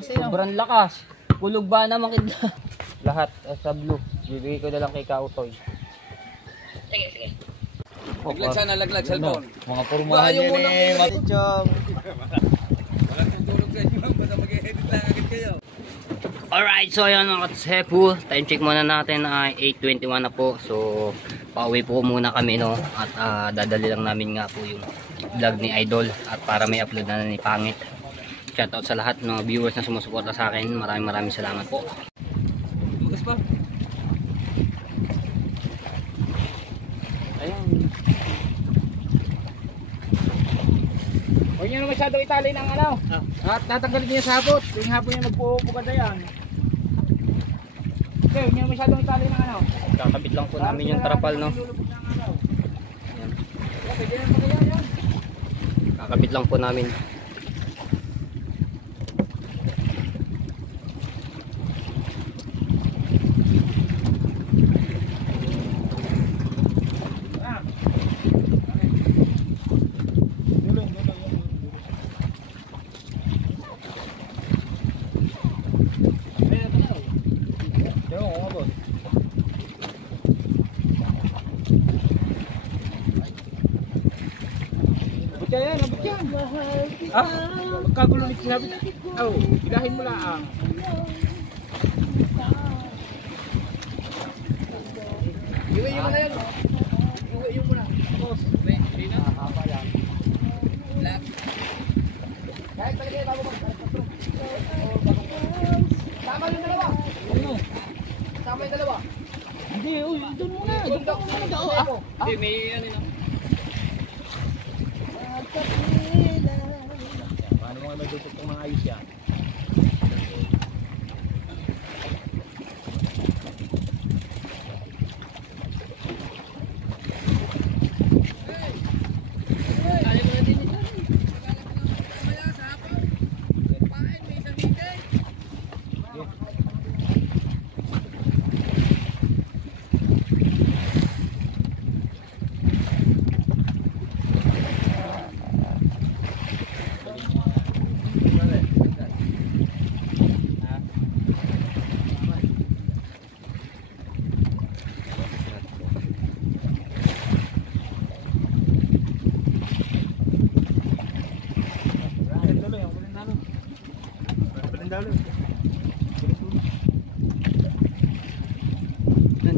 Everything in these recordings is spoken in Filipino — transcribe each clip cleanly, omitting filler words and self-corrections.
Sobrang lakas. Kulog ba naman kita? Lahat sa blue. Bibigay ko na lang kay Kautoy. Sige. Laglag sana, laglag, cellphone. Mga pormahan yun eh. Matichong. Walang tutulog sa inyo. Basta mag-edit lang agad kayo. Alright, so ayan mga katsepu. Time check muna natin ay 8:21 na po. So, pauwi po muna kami no. At dadali lang namin nga po yung vlog ni Idol. At para may upload na ni Pangit. Shoutout sa lahat ng viewers na sumusuporta sa akin. Maraming salamat po. Lugas pa. Ayan. Huwag nyo na masyadong itali ng ano. At tatanggalin niya sa hapot. Yung hapon niya magpupugada yan. Okay, huwag nyo na masyadong itali ng ano. Kakabit lang po namin yung trapal no. Ayan. Kakabit lang po namin. Magkagulo ni sinabi. Oh, bilahin mo lang. Iwi yung muna yan. Iwi yung muna. Boss, hindi na. Haba yan. Black. Kahit talaga bago mag. Tama yung dalawa. Tama yung dalawa. Hindi, doon muna. Doon muna. Hindi, may ano na. Paano mo nga may dutog ng mga ayos yan?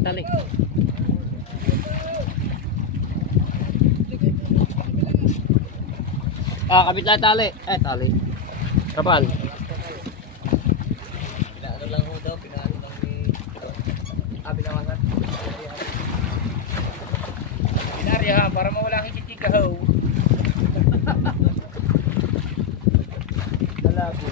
Tali. Kabit lang tali. Tali. Kapal. Pinaano lang ho daw, pinaano lang ni... pinawasan. Pinarya ha, para mawala ang ikitika ho. Dalabo.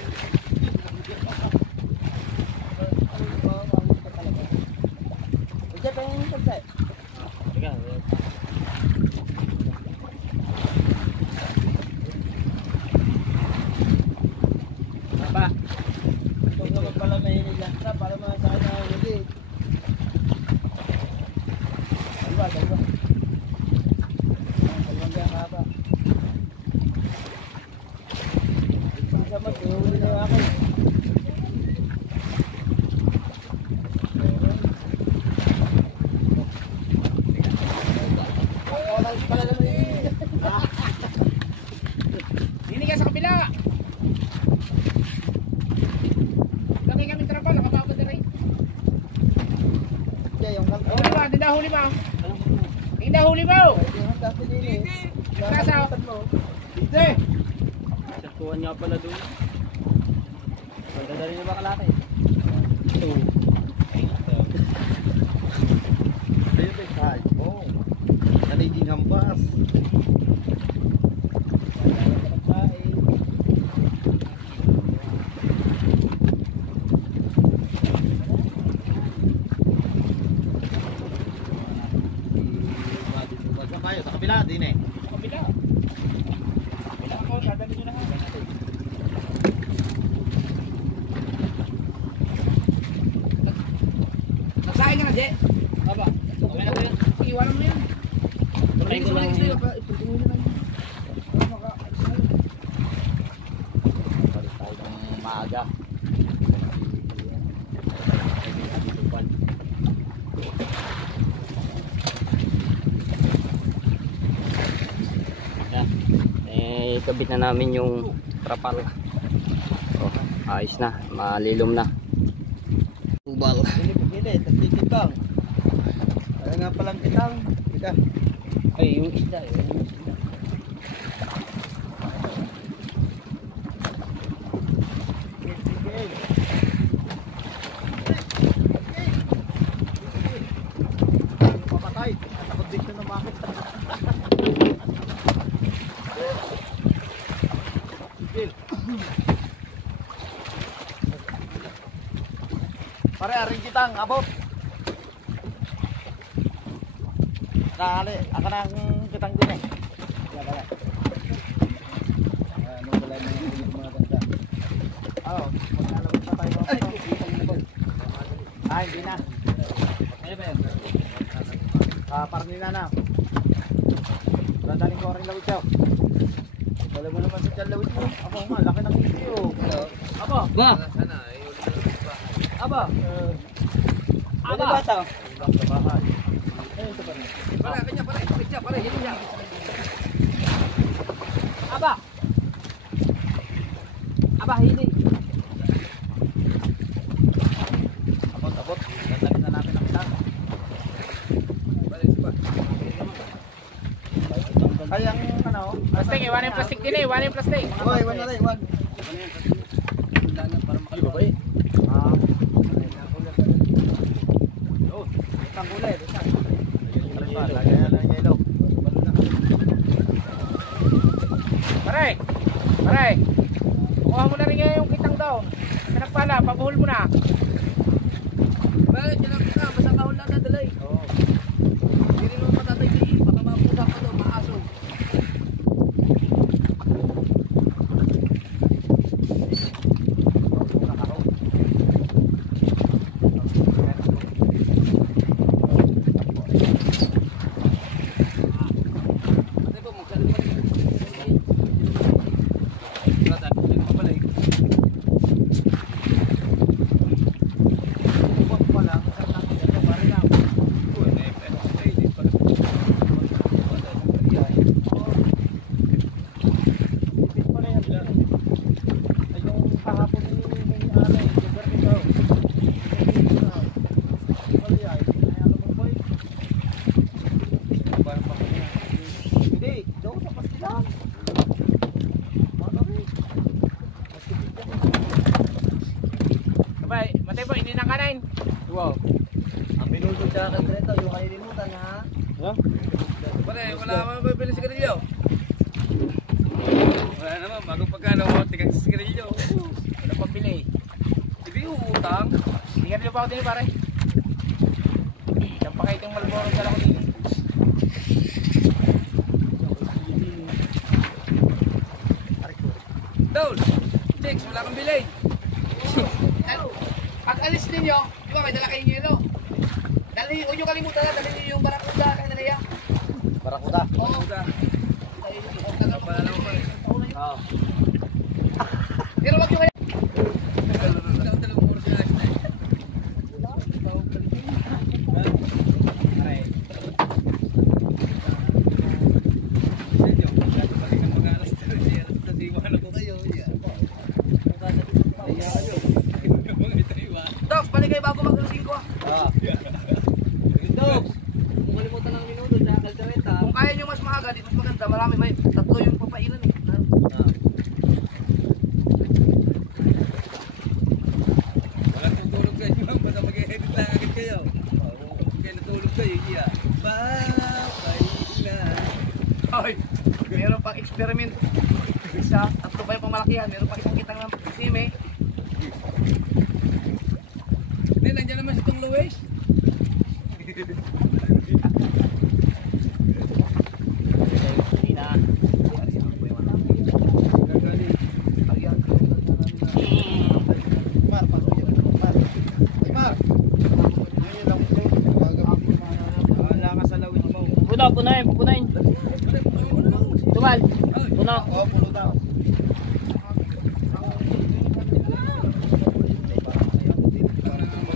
Hindi ka sa kabila. Laki kami trapal, nakababa na rin. Huli ba? Hindi huli ba? Hindi. Nasa. Hindi. Satuan niya pala doon. Magdadali na ba kalaki? Ayun ba tayo? Oo. Naliging hampas. Sa kabila din eh. Sa kabila. Kabila ako, dadali nyo na ha. Nagsahin ka na, Je? Baba. Okay na ba yun? Iwanan mo yan. Try ko lang yun. Ipagtuloy na lang yun. Para maka... Balik tayo ng maaga. ikabit na namin yung trapal. So, ayos na, malilom na. Ubal. Pili, tagtitibang. Kaya nga palang kitang. Kita. Ay, yung isda, yung isda. Papatay. Takot dito na bakit. Pare, aring kitang, abot. Kali, ako nang kitang din eh. Kaya kaya. Ano wala na yung mga ganda. Oo, maglalawit na tayo. Ay, hindi na. Ano ba yun? Parang na. Dandaling ko rin lawit siya. Dala mo naman sa dyan lawit mo. Aba nga, laki ng video. Aba. Ba? Aba. Ano ba ito? Ibang sa bahay. Ayun ito pa rin. Pare, yun niya. Aba. Aba, hindi. Abot. Dandaling na natin ang kita. Ay, ang ano? Plastic, iwan yung plastic din eh, iwan yung plastic. Oh, iwan na rin, iwan. Ay, babae. Ah. Oh, isang kulay, isang. Lagyan na lang yellow. Pare, kuha mo na rin ngayon yung kitang daw. Pinagpala, pabuhol mo na. Bakit yan ang kita? Basta kahon lang nadalay. Oo. Hindi rin naman matatay kayo. Baka mapusa pa daw, maaso. Matay po, hindi na kanain. Wow. Ang minuto siya kay Kreto, yung kalilimutan ha. Pare, wala naman mabibili sigarilyo. Wala naman, bago pagkano mo, tigang sigarilyo. Wala pang bili. Hindi utang. Hindi ka nila pa ako din pare. Yung pakaiting Malboro dala ko din. Dol, chicks, wala kang bilay. Pag alis ninyo, di ba may dala kayong yelo? Dali, huwag nyo kalimutan na, dali nyo yung barakuda kay Nanaya. Barakuda. Oo. Wala naman pare. Oo. Pero wag nyo kaya. Dalawang oras na ayos na eh. Sa inyo, balik ang mga alas 3, alas 3, iwan ako kayo. Dogs, balik kayo bago mag-alasing ko. Ah. Dogs, kung kalimutan ng minuto, tsaka kaldereta. Kung kaya nyo mas maaga, di mas maganda. Marami, may tatlo yung papailan eh. Walang tutulog sa inyo, basta mag-edit lang agad kayo. Kaya natulog kayo, iya. Bye na. Hoy, meron pang experiment. Isa, tatlo pa yung pamalakihan. Meron pang isang kitang ng sime. Hindi, nandiyan naman si Tong Luis. Hindi na. Mar, pasok yan. Mar. Ay, Mar. Ngayon lang ito. Wala ka sa lawin mo. Pupunain. Tumal. Puno. Oo, pulo daw.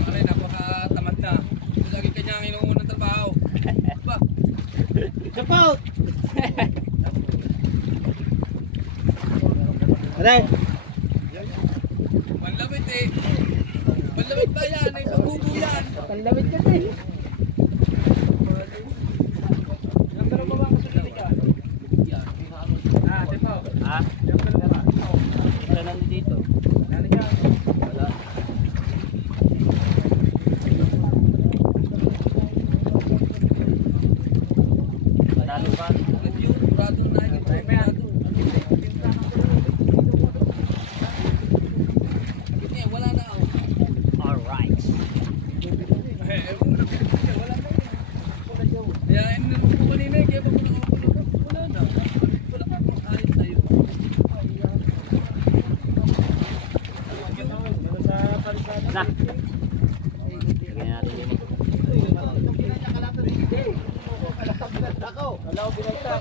Ay, napakatamad na. Lagi kanya ang inuuna ng trabaho. Ba? Jump out! Manlamit eh. Manlamit ba yan? Ay pagbubo yan. Panlawit kasi. Yung dalawa ba ang kasunod ka? Dito. Ha? Yung dalawa. Wala nandito dito. Ano niya? Wala. Manalo pa. Prado na yun. Prado. Wala na ako. Alright. Wala na yun. Kaya inanong ko kanina eh. Kaya bago nakakulit. Wala na. Wala ka kung alit tayo. Na. Tingnan natin yun. Wala ko binagta.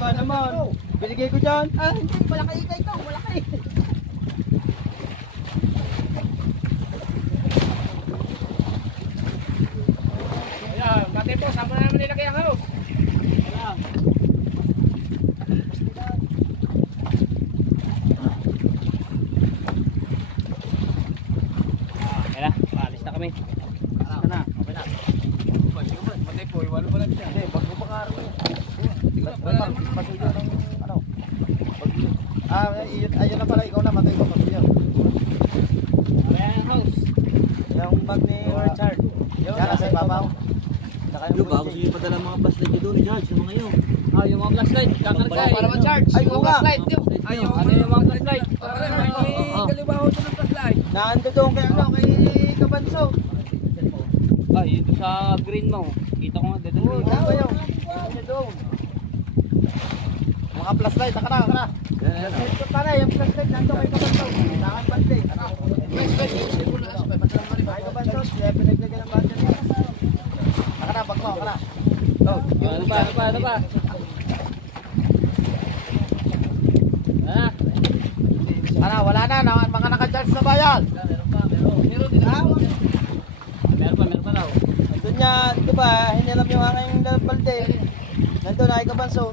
Ba naman? Binigay ko dyan. Ah, hindi. Malaki ikay ito. Malaki. Ayan, mati po, saan mo na naman nilagay ang house? Okay na, paalis na kami. Matay po. Wala pala siya. Hindi, bago pa ka rin. Wala naman. Pasuyo ng ano. Ayun na pala. Ikaw na. Matay ko. Pasuyo. Ayan ang house. Yung bag ni Richard. Yan, nasa ibabaw. Saka yung bullshit. padala mga flashlight nyo doon, George, yung mga yun. Ah, yung mga flashlight. Kakargay. Para ma-charge. Ay, oo nga. Flashlight yun. Ayaw. Ano yung mga flashlight? Pare, may kalibaho ito ng flashlight. Naando doon kay ano, kay Kabanso. Ay, ito sa green mo. Kita ko nga dito. Oo, saan ba yun? Ano doon? Mga flashlight, taka na. Ito pala, yung flashlight nando kay Kabanso. Saan bante? Kay Kabanso, kaya pinaglagyan ng battery. Taka na, bag mo, taka na. Oh, Ano ba? Ah, wala na, mga naka-charge na ba yan? meron pa daw. Doon niya, di ba, hinilam yung aking balde. Nandun na kay Kabanso.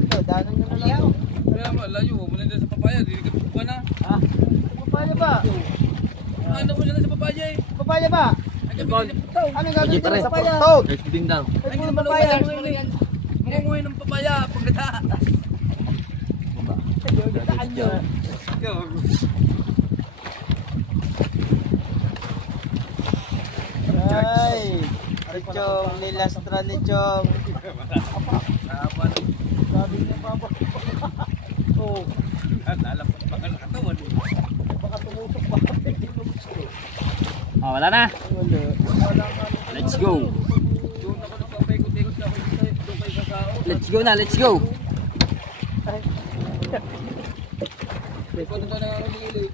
Ito, daanan nyo na lang. Kaya mo, layo. Muna dyan sa papaya. Dili ka pa na. Papaya ba? Ano mo dyan sa papaya eh? Papaya ba? Ay, kami daw. Anong gagawin dito sa papaya? Ding daw. Ay, Ay, puro hindi naman papaya. Mangunguhin ng papaya. Pagkata. Ay, Lichong, Lilastra Lichong. Sabi niya papa. Oh, Lalapat pa ka nakatawan. baka tumutok pa. Oh, wala na. Let's go. Doon ako nagpapaikot-ikot na ako dito. Doon kayo sa sao. Let's go. Ikaw na nangangilig.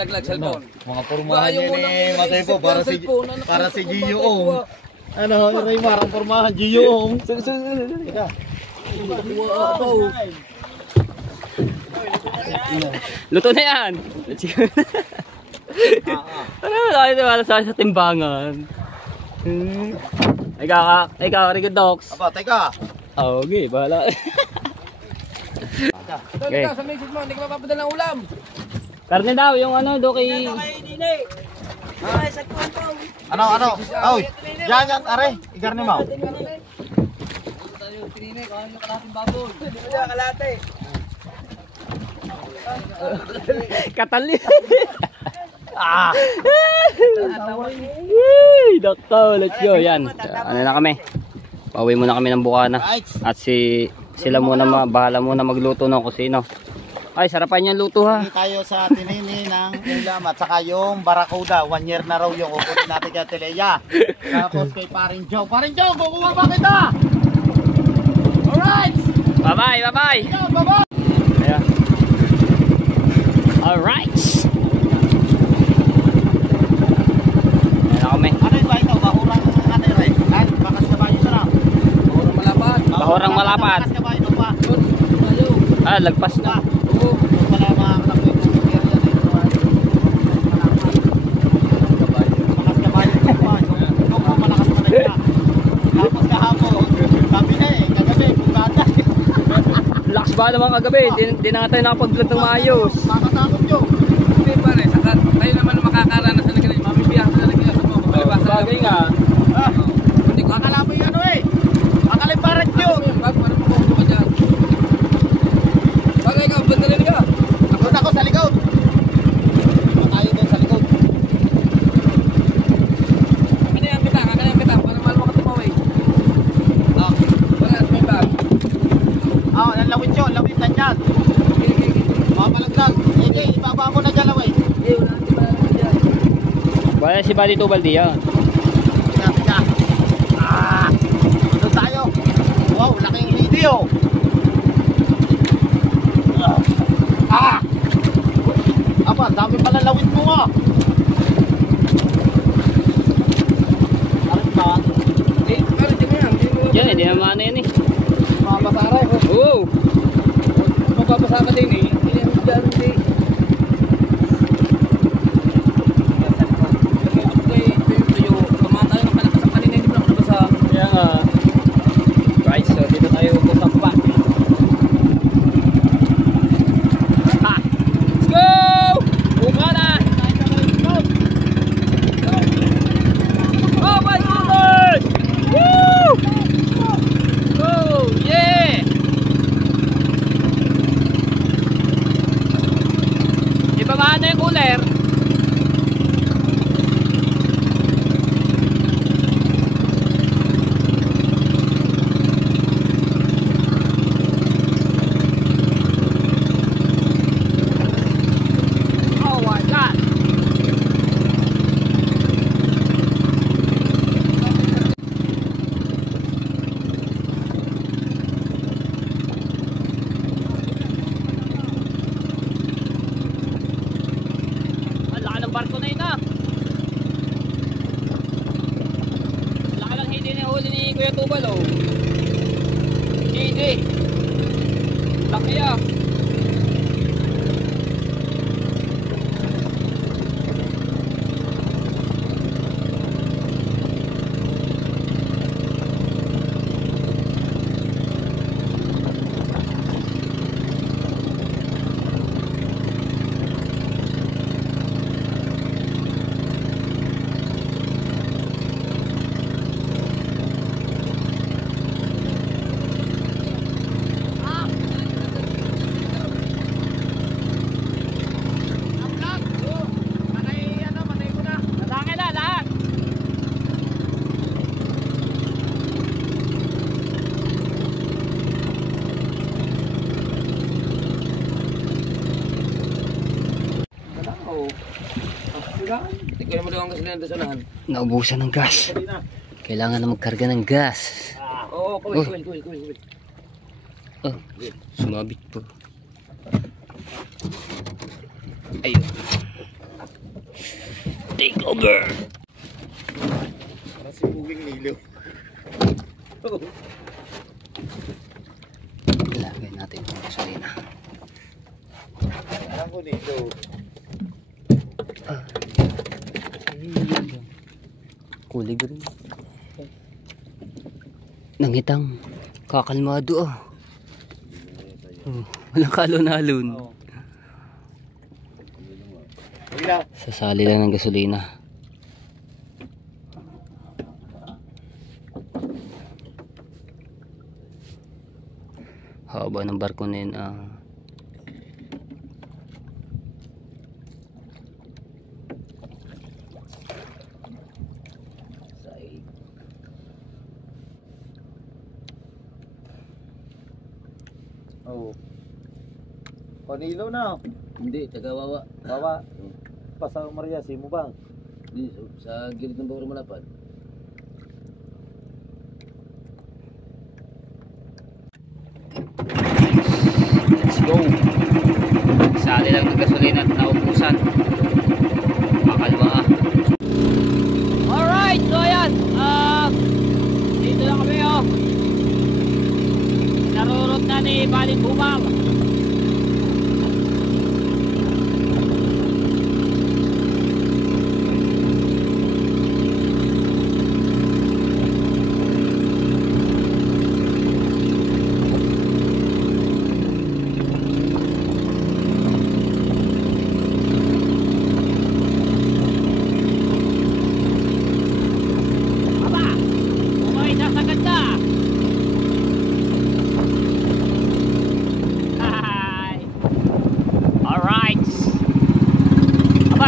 Laglag cellphone. Mga pormahan Ayaw mo yun nang eh, matay po, para si cellphone, ano, Gio kung Ong. bakit Ano, Raymar, ang pormahan, Gio Ong. Luto na yan. Let's go. Ano ba tayo wala sa timbangan? Ay kakarigod dogs. Aba, teka. Okay, bahala. Okay. Sa message mo, hindi ka mapapadala ng ulam. Karne daw, yung ano, do kay... Ano? Oy, yan, are. Igarni mo. Tinine, kung ano kalating baboy. Katali. Ah, Dokto, let's go. Yan. Ano na kami? Pauwi muna kami ng Bukana. right. At sila muna, bahala muna magluto ng kusino. Ay, sarapan yung luto ha. Hindi tayo sa tinini ng ulam at saka yung Barracuda. 1 year na raw yung kukunin natin kay Teleya. Tapos kay Paring Joe. Paring Joe, kukuha ba kita? Alright! Bye-bye. Yo, baba! Ayan. Alright. Ayan na kami. Ano yung ba ito? Bahurang ano yun eh? Bakas na ba yun sarap? Puro malapat. Bahurang malapat. Bakas na ba yun pa? Doon, tayo. Ah, lagpas na. Oo. Doon pala mga anak ko yung area na ito. Bakas na ba yun pa? Doon po malakas na nagka. Tapos kahapon, sabi na eh, kagabi, bugata. Lakas baba naman kagabi. Di na nga tayo nakapag-vlog ng maayos. Makatakot nyo. Hindi pare, saka tayo naman ang makakaranas na ganyan. Mamibiyahan na ganyan sa mga palibasa. Bagay nga. Ah, Hindi ko akala mo yung ano eh. Akaliparan nyo. Paano mo kung ka dyan? Bagay ka, bandalin ka. Doon ako sa likod. Tayo doon sa likod. Kakanayan kita, para mahal mo ka tumaway. Ah, Para at may bag. yan lawit yun. Lawit na dyan. Mga palagdag. Sige, ibaba mo na dyan lawit. Eh, wala natin malalaman dyan. Wala si Bali Tubaldi yan. Tiga. Doon tayo. Wow, laking video. Aba, dami pala lawit mo ah. Alam ba? Eh, pare, di mo yan. Yan, hindi naman ano yan eh. Mga basaray. Oo. Mababasa ka din eh. Hindi yan dyan, hindi. Kaya nga. Guys, so dito tayo pusang pa. Ha! Let's go! Buka na! Oh my goodness! Woo! Oh, yeah! Di ba maano yung cooler? Oh my God! Ang laki ng barko na yun ah! Laki lang hindi na huli ni Kuya Tubal oh! Hindi! Laki ah! Lalaki na lahat! Tignan mo daw ang gasolina doon sa unahan. Naubusan ng gas. Kailangan na magkarga ng gas. Oo, kuwil. Oh, sumabit po. Ayun. Take over. Parang si Buging Nilo. Ilagay natin yung gasolina. Ang Nilo. Kulay green. Nangitang kakalmado ah. Oh, walang kalon-alon. Wala. Sasali lang ng gasolina. Haba ng barko na yun ah. Oh. Panilo na. Hindi, tagawawa. Bawa. Pasang Maria, simo bang? Hindi, sa gilid ng Bawang Malapad. Let's go. Sali lang ng gasolina at naubusan. Makalma ah. Alright, so ayan. Dito na kami oh. Narurot na ni Balin Bumang.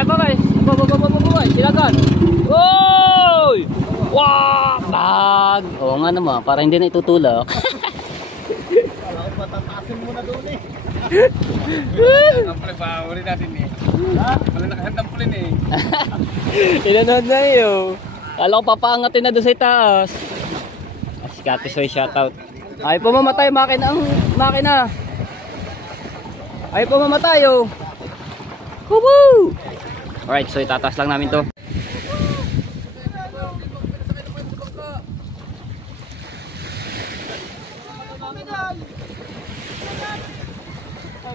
Bakay. Babay. Silagan. Oy! Wow! Bag! Oo nga naman, para hindi na itutulak. Bakit matatasin mo na doon eh? Tampulin pa, uli natin eh. Wala nakahantambulin eh. Inanood na yun. Kala ko papaangatin na doon sa itaas. Si Kati Soy, shoutout. Ay po mamatay makina ang makina. Ay po mamatay oh. Woo! Alright, so itataas lang namin to.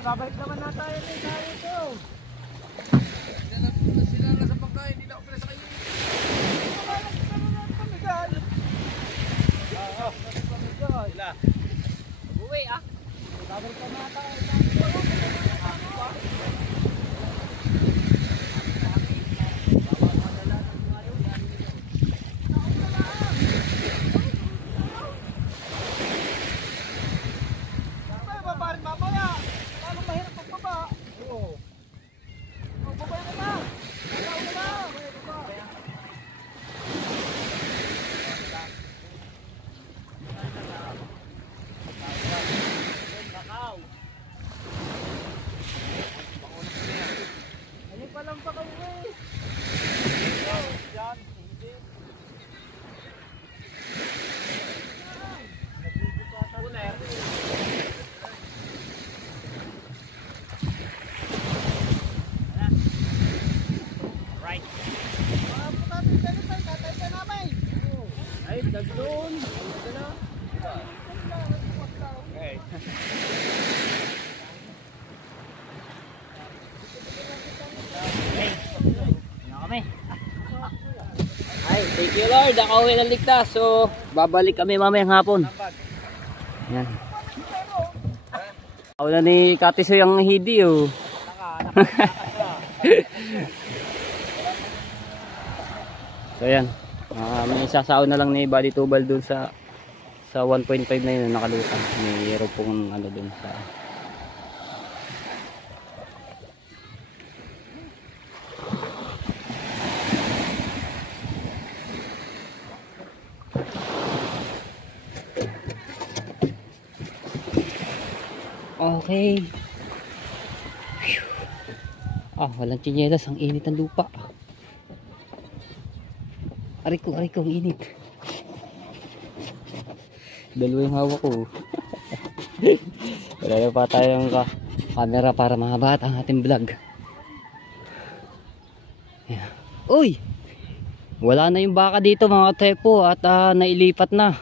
Babalik naman na tayo dito. Sila nasa pagkain, hindi na ako pinasakay. Uwi ah. Ay, dagdoon. Kami. Ay, thank you Lord, nakauwi ng ligtas. So, babalik kami mamayang hapon. Yan. Ako na ni Katisoy ang hidi oh. So yan. May sasaon na lang ni Body Tubal dun sa 1.5 na yun na nakalutang. Mayroon pong ano dun sa okay. Walang tsinelas. Ang init ng lupa. Aray ko, ang init. Dalawa yung hawak ko. Wala na pa tayong camera para mahabat ang ating vlog. Yeah. Uy! Wala na yung baka dito mga tepo at nailipat na.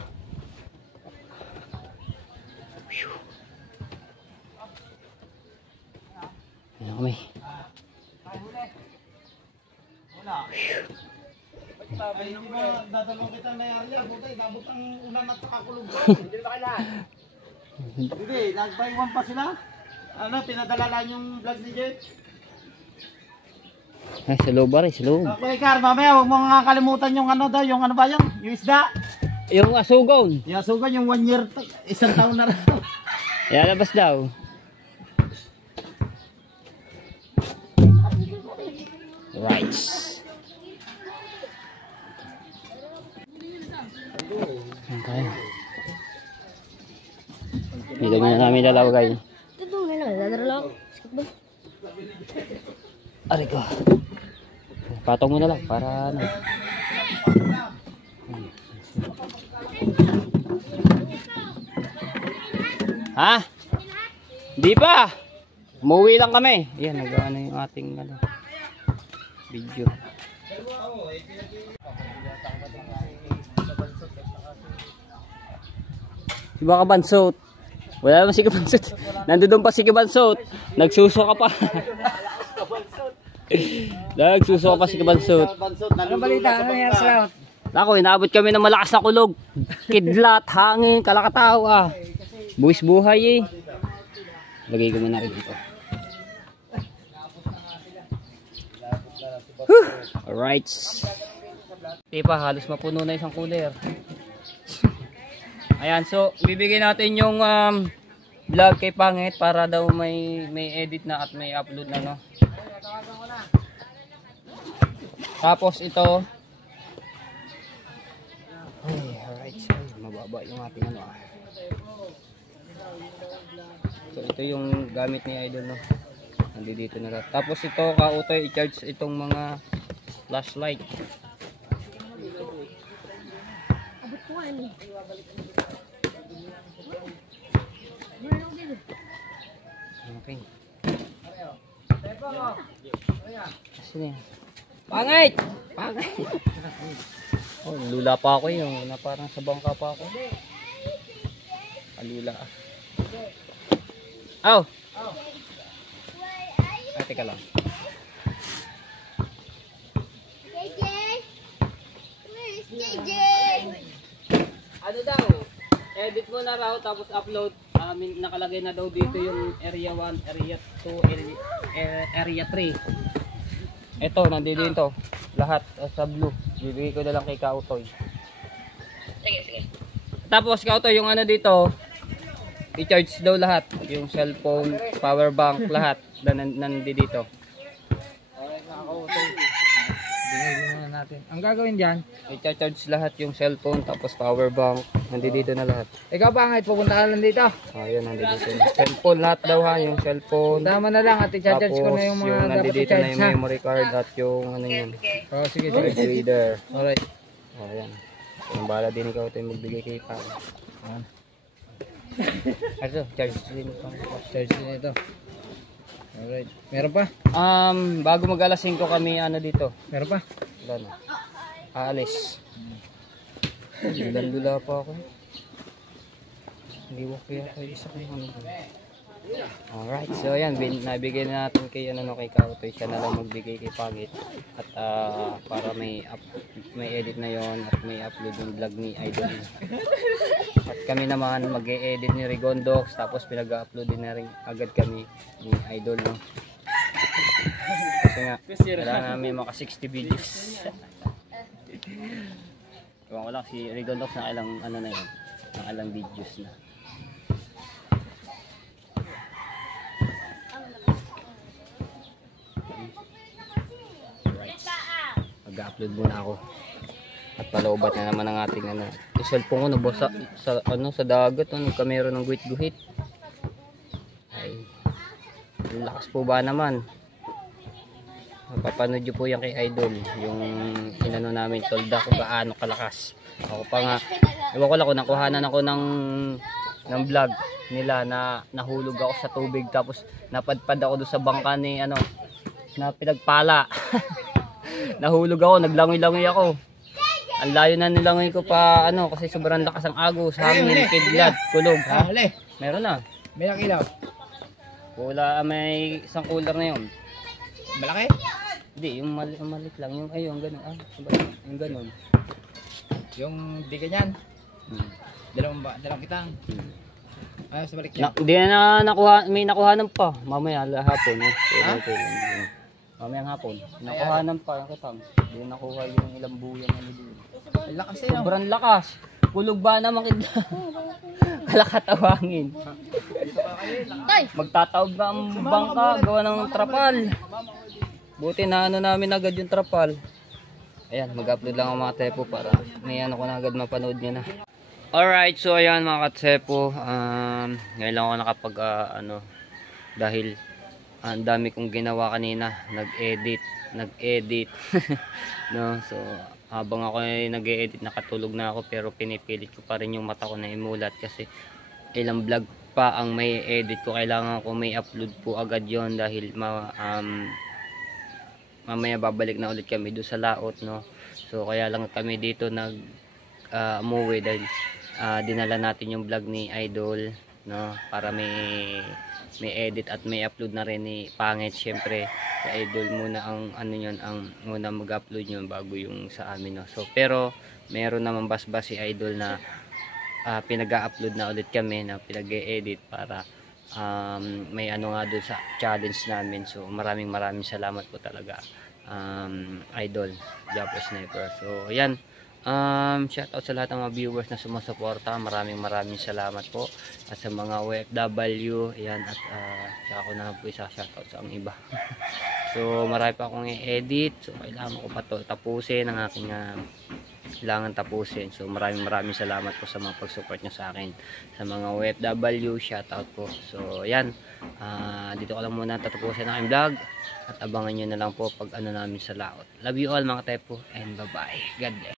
Ayan kami. Hindi ba dadalawang kita na area? Buta, inabot ang ulan at saka kulog ko. Hindi na kailan. Hindi, nag-buy-one pa sila. Ano, pinadala lang yung vlog ni Jet. Ay, sa loob ba rin, sa loob. Okay, Car, mamaya huwag mo nga kalimutan yung ano daw, yung ano ba yung isda. Yung asugon. Yung asugan, yung 1 year, isang taon na rin. Lalabas daw. Right. Okay. Dito muna namin lalawagay. Ito na lang, dadala ako. Aray ko. Patong mo na lang para ano. Ha? Di pa. Umuwi lang kami. Yan, nag-ano yung ating ano, video. Si Baka Bansot. Wala naman si Kabansot. Nandoon pa si Kabansot. Nagsuso ka pa. Nagsuso ka pa si Kabansot. Anong balita? Ano nangyari sa laot? Ako, inabot kami ng malakas na kulog. Kidlat, hangin, kalakatawa. Buwis buhay eh. Lagay ko muna rin dito. Alright. Diba, halos mapuno na isang cooler. Ayan, so bibigyan natin yung vlog kay Pangit para daw may edit na at may upload na, no? Tapos ito. Ay, alright. So, mababa yung ating ano. So ito yung gamit ni Idol, no. Nandito na lahat. Tapos ito, kautoy i-charge itong mga flashlight. Abot ko nga eh. Okay. Kasi na yan. Pangit! Pangit! Oh, lula pa ako yun. Na parang sa bangka pa ako. Alula. Aw! Ay, teka lang. JJ! Where is JJ? Ano daw? Edit mo na raw tapos upload. Nakalagay na daw dito yung area 1, area 2, area 3. Ito, nandito dito. Lahat sa blue. Bibigay ko na lang kay Kautoy. Sige. Tapos Kautoy, yung ano dito, i-charge daw lahat. Yung cellphone, power bank, lahat. Nandito. Alright mga Kautoy. Binigyan muna natin. Ang gagawin dyan, I-charge lahat yung cellphone, tapos power bank. Nandito na lahat. ikaw Pangit, pupunta ka lang dito. Ayan, nandito na. Cellphone, lahat daw ha. Yung cellphone. Tama na lang at i-charge Tapos ko na yung mga dapat nandito na i-charge yung ha. memory card at yung ano yun. Oh, sige. Reader. Alright. Ayan. So, yung bala din ikaw ito yung magbigay kay pa. Ito, charge din ito. Charge din ito. Alright. Meron pa? Bago mag alas 5 kami ano dito. Meron pa? Wala na. Aalis. Lula pa ako. Hindi ko kaya kayo isa kayo ano. Alright, so ayan, nabigay na natin kay ano, kay Kautoy. Siya na lang magbigay kay Pangit. At para may edit na yon at may upload yung vlog ni Idol. At kami naman mag-e-edit ni Rigondox, tapos pinag-upload din na rin agad kami ni Idol, no. Kasi nga, kailangan namin maka 60 videos. Ewan ko lang, si Rigondox na ilang ano na yun, na ilang videos na. Mag-upload muna ako. At palaubat na naman ang ating ano. Yung cellphone ko nabasa sa dagat, kamera ng guhit-guhit. Ay. Yung lakas po ba naman? Mapapanood nyo po yan kay Idol. Yung inano namin tolda kung gaano kalakas. Ako pa nga, ewan ko lang kung nakuhanan ako ng vlog nila na nahulog ako sa tubig, tapos napadpad ako doon sa bangka ni ano, na pinagpala. Nahulog ako, naglangoy-langoy ako. Ang layo na nilangoy ko pa ano, kasi sobrang lakas ang agos, hangin, kidlat, kulog. Ha? Hali. Meron na. May nakilaw. May isang cooler na yun. Malaki? Hindi, yung maliit lang. Yung ayun, ganun. Yung ganun. Yung di ganyan. Dalawang kitang. Ayos, balik yan. Hindi na nakuha, may nakuhanan pa. Mamaya hapon. Mamayang hapon. Nakuhanan pa yung kitang. Hindi na nakuha yung ilang buyang ano doon. Ang lakas eh. Sobrang lakas. Kulog ba naman kita? Kalakatawangin. Magtataob na ang bangka, gawa ng trapal. Buti na ano namin agad yung trapal. Ayan, mag-upload lang ang mga tepo para may ano ko na agad mapanood nyo na. Alright, so ayan mga katsepo. Ngayon lang ako nakapag ano, dahil ang dami kong ginawa kanina. Nag-edit. No, so habang ako ay nag-e-edit, nakatulog na ako, pero pinipilit ko pa rin yung mata ko na imulat kasi ilang vlog pa ang may edit ko. Kailangan ko may upload po agad yon dahil mamaya babalik na ulit kami doon sa laot, no. So kaya lang kami dito umuwi dahil dinala natin yung vlog ni Idol, no, para may edit at may upload na rin ni Pangit. Syempre sa Idol muna ang ano yun, ang muna mag-upload yun bago yung sa amin, no. So pero meron naman basbas si Idol na pinag-upload na ulit kami, na pinag-e-edit para may ano nga doon sa challenge namin. So maraming salamat po talaga, Idol Jumper Sniper. So ayan, shout out sa lahat ng mga viewers na sumusuporta. Maraming salamat po. At sa mga OFW, ayan, at saka ko na po isa shout out sa ang iba. So marami pa akong i-edit. So kailangan ko pa to tapusin ang aking kailangan tapusin. So maraming salamat po sa mga pag-support nyo sa akin. Sa mga OFW, shoutout po. So yan, dito ko lang muna tatapusin ang aking vlog. At abangan nyo na lang po pag ano namin sa laot. Love you all mga tepo and bye bye. God bless.